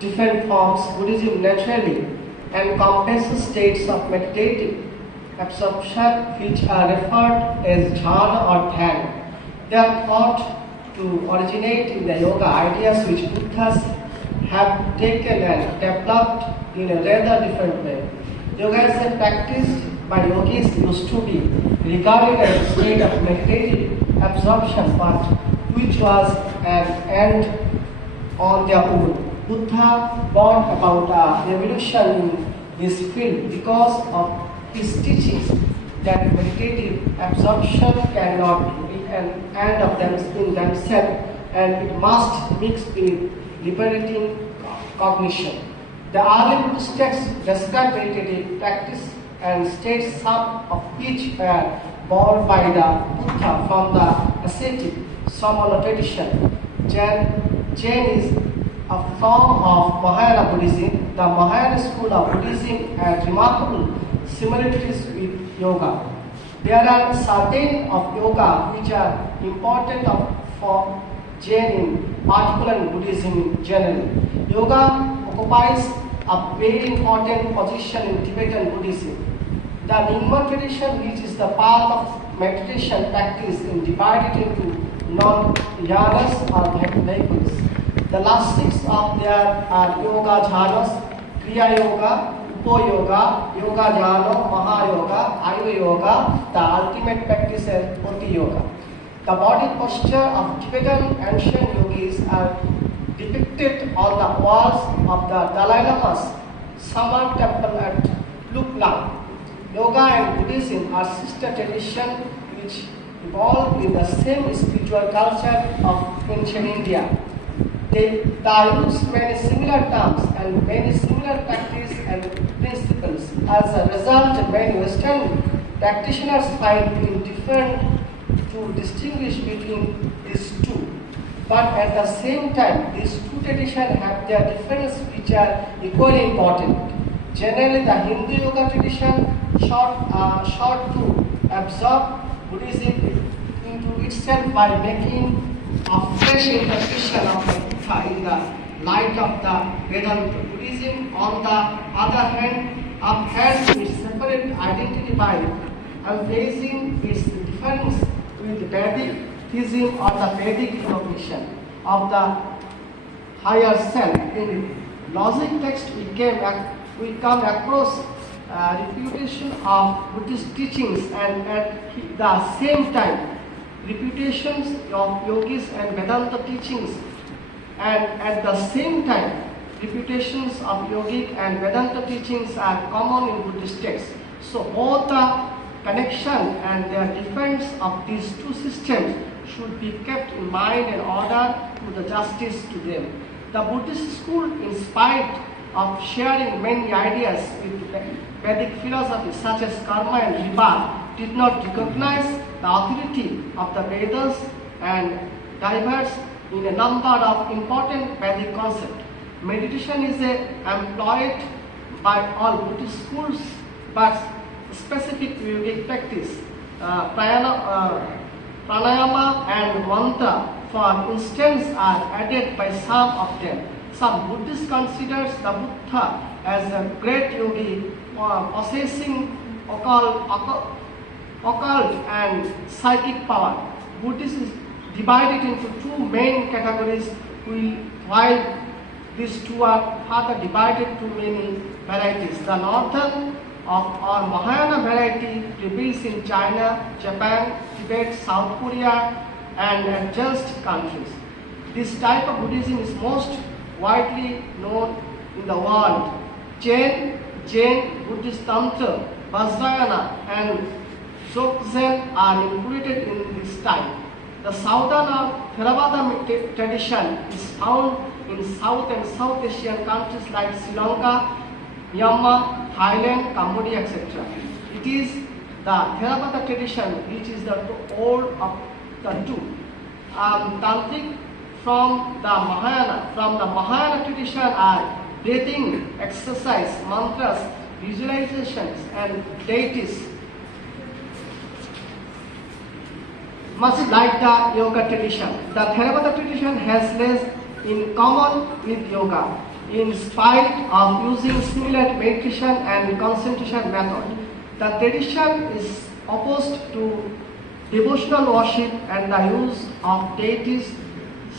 different forms, Buddhism naturally encompasses states of meditative absorption which are referred as jhana or dhyan. They are thought to originate in the yoga ideas which Buddhas have taken and developed in a rather different way. Yoga is a practice by yogis used to be regarded as a state of meditative absorption, but which was an end on their own. Buddha brought about a revolution in this field because of his teachings that meditative absorption cannot be an end of in themselves and it must mix with liberating cognition. The early Buddhist texts describe meditative practice and states some of which were born by the Buddha from the ascetic Samana tradition. Jain is a form of Mahayana Buddhism. The Mahayana school of Buddhism has remarkable similarities with yoga. There are certain of yoga which are important for Jain in particular and Buddhism in general. Yoga occupies a very important position in Tibetan Buddhism. The Nyingma tradition, which is the path of meditation practice, is divided into non-jhanas or vehicles. The last six of there are yoga jhanas, kriya yoga, upo yoga, yoga jhana, mahayoga, ayurveda yoga, the ultimate practice is Bhakti yoga. The body posture of Tibetan ancient yogis are depicted on the walls of the Dalai Lama's Saman temple at Luklang. Yoga and Buddhism are sister traditions which evolved in the same spiritual culture of ancient India. They use many similar terms and many similar practices and principles. As a result, many Western practitioners find it different to distinguish between these two. But at the same time, these two traditions have their differences which are equally important. Generally, the Hindu yoga tradition sought to absorb Buddhism into itself by making a fresh interpretation of the Buddha in the light of the Vedanta. Buddhism, on the other hand, upholds its separate identity by emphasizing its difference with Vedic theism or the Vedic recognition of the higher self. In logic text, we come across reputation of Buddhist teachings and at the same time reputations of yogis and Vedanta teachings, and at the same time reputations of yogic and Vedanta teachings are common in Buddhist texts. So both the connection and the difference of these two systems should be kept in mind in order to the justice to them. The Buddhist school, in spite of sharing many ideas with Vedic philosophy such as karma and rebirth, did not recognize the authority of the Vedas and diverge in a number of important Vedic concepts. Meditation is employed by all Buddhist schools, but specific yogic practice, pranayama and mantra, for instance, are added by some of them. Some Buddhists considers the Buddha as a great yogi possessing occult and psychic power. Buddhism is divided into two main categories, while these two are further divided to many varieties. The northern or Mahayana variety prevails in China, Japan, Tibet, South Korea, and adjacent countries. This type of Buddhism is most widely known in the world. Jain, Buddhist Tantra, Vajrayana, and Dzogchen are included in this type. The southern or Theravada tradition is found in South and South Asian countries like Sri Lanka, Myanmar, Thailand, Cambodia, etc. It is the Theravada tradition which is the old of the two. Tantric from the Mahayana tradition are breathing exercise, mantras, visualizations, and deities. Much like the yoga tradition, the Theravada tradition has less in common with yoga, in spite of using similar meditation and concentration method. The tradition is opposed to devotional worship and the use of deities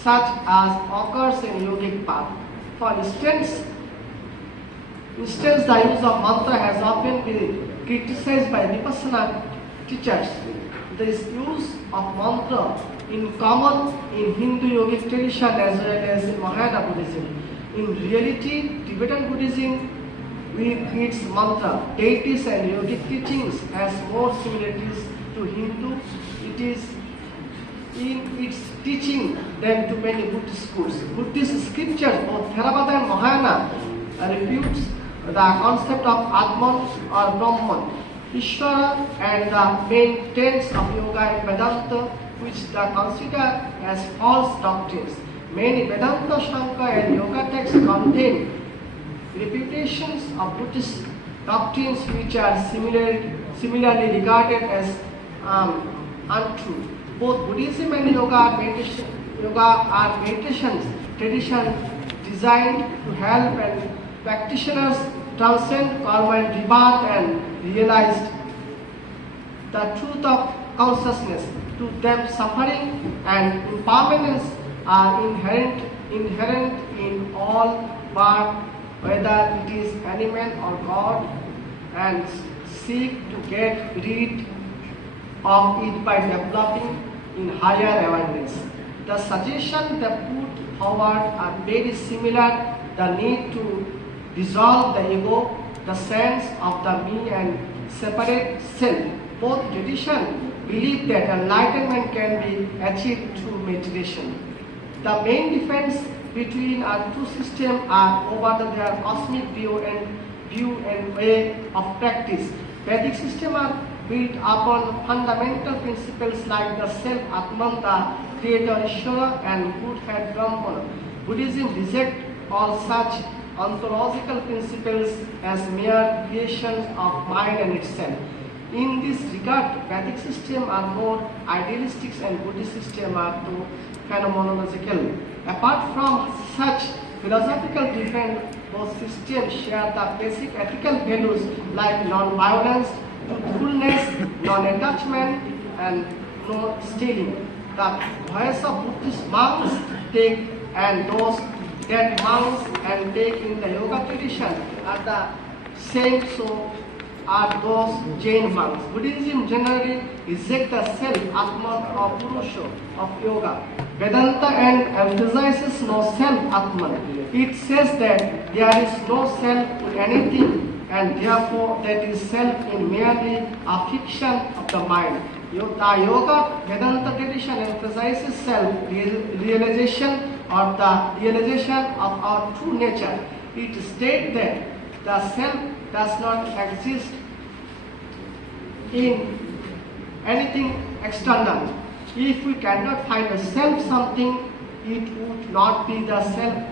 such as occurs in yogic path. For instance, the use of mantra has often been criticized by Vipassana teachers. This use of mantra in common in Hindu yogic tradition as well as in Mahayana Buddhism. In reality, Tibetan Buddhism with its mantra, deities and yogic teachings has more similarities to Hindu. It is in its teaching than to many Buddhist schools. Buddhist scriptures, both Theravada and Mahayana, refutes the concept of Atman or Brahman, Ishvara, and the main tenets of yoga and Vedanta, which they consider as false doctrines. Many Vedanta, Shankara, and yoga texts contain reputations of Buddhist doctrines which are similarly regarded as untrue. Both Buddhism and yoga are meditations traditions designed to help and practitioners transcend karma and rebirth and realize the truth of consciousness. To them, suffering and impermanence are inherent in all but whether it is animal or God, and seek to get rid of it by developing in higher awareness. The suggestions they put forward are very similar: the need to dissolve the ego, the sense of the me and separate self. Both traditions believe that enlightenment can be achieved through meditation. The main difference between our two systems are over their cosmic view and way of practice. Vedic systems are built upon fundamental principles like the self, Atman, the creator Ishvara, and Buddha Brahman. Buddhism rejects all such ontological principles as mere creations of mind and itself. In this regard, Vedic systems are more idealistic and Buddhist systems are too phenomenological. Apart from such philosophical difference, both systems share the basic ethical values like non-violence, truthfulness, non-attachment, and no stealing. The voice of Buddhist monks take and those that monks and take in the yoga tradition are the same, so are those Jain monks. Buddhism generally rejects the self, Atman or Purusha of yoga. Vedanta emphasizes no self, Atman. It says that there is no self in anything, and therefore that is self in merely a fiction of the mind. The yoga Vedanta tradition emphasizes self-realization or the realization of our true nature. It states that the self does not exist in anything external. If we cannot find a self something, it would not be the self,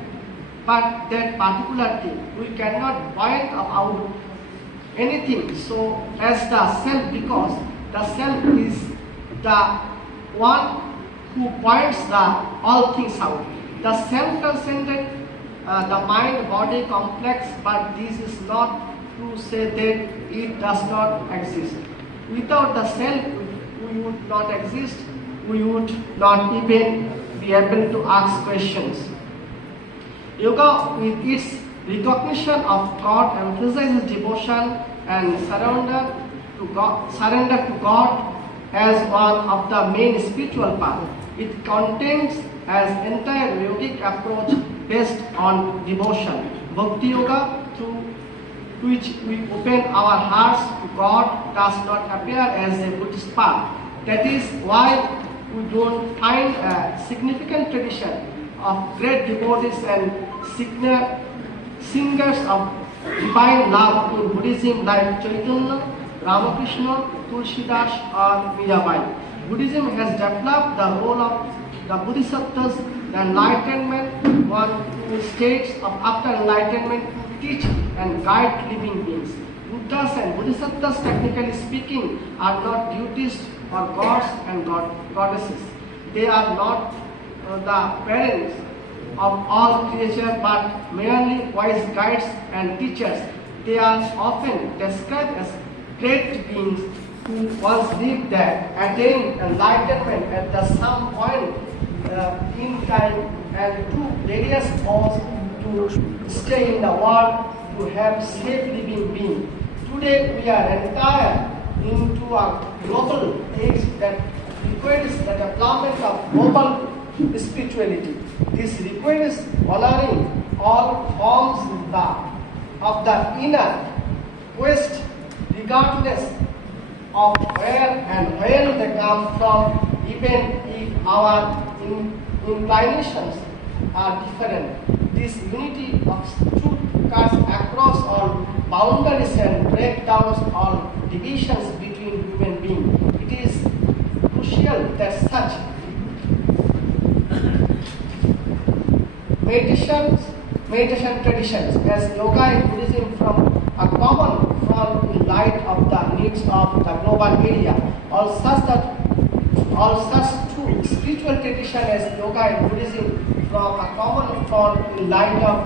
but that particular thing. We cannot point out anything so as the self, because the self is the one who points all things out. The self-transcendent, the mind-body complex, but this is not to say that it does not exist. Without the self, we would not exist. We would not even be able to ask questions. Yoga, with its recognition of God, emphasizes devotion and surrender to God as one of the main spiritual paths. It contains an entire yogic approach based on devotion. Bhakti Yoga, through which we open our hearts to God, does not appear as a Buddhist path. That is why we don't find a significant tradition of great devotees and singers of divine love in Buddhism like Chaitanya, Ramakrishna, Tulsidas, or Mirabai. Buddhism has developed the role of the Bodhisattvas, the enlightenment one who states of after enlightenment teach and guide living beings. Buddhas and Bodhisattvas, technically speaking, are not deities or gods and goddesses. They are not the parents of all creatures but merely wise guides and teachers. They are often described as great beings who once lived there, attained enlightenment at some point in time, and took various oaths to stay in the world to have safe living being. Today we are entire into a global age that requires the development of global spirituality. This requires honoring all forms of the inner quest, regardless of where and when they come from, even if our inclinations are different. This unity of truth cuts across all boundaries and breaks down all divisions between human beings. It is crucial that such meditation traditions as yoga and Buddhism from a common front in light of the needs of the global area. All such two spiritual traditions as yoga and Buddhism from a common front in light of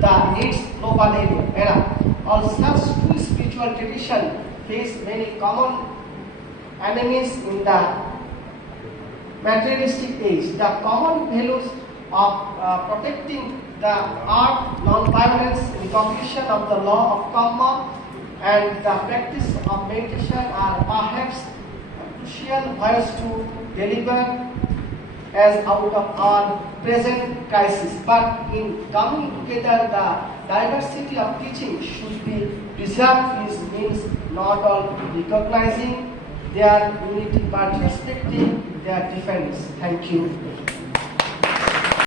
the needs global era. All such two spiritual traditions face many common enemies in the materialistic age. The common values of protecting the art, non-violence, recognition of the law of karma, and the practice of meditation are perhaps crucial ways to deliver as out of our present crisis. But in coming together, the diversity of teaching should be preserved. This means not only recognizing their unity but respecting their difference. Thank you.